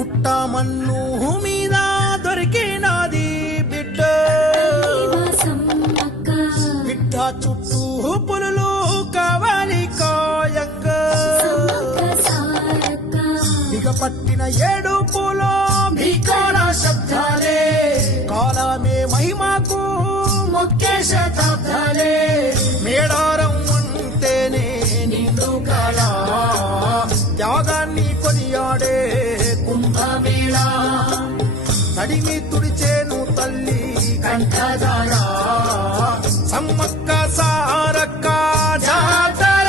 పుట్ట మన్ను మీద దొరికినది బిడ్డ బిడ్డ చుట్టూ పులులు కావాలి కాయంగా ఇక పట్టిన ఏడుపులో భీకర శబ్దాలే కాలమే మహిమకు ముఖ్య శతాబ్దాలే మేడారం అంటేనే నిండు కాల త్యాగాన్ని కొనియాడే కుంభమేళ తడిమి తుడిచేను తల్లి కంఠధారా సమ్మక్క సారక్క జాతర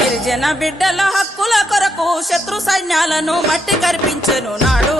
గిరిజన బిడ్డల హక్కుల కొరకు శత్రు సైన్యాలను మట్టి కరిపించెను నాడు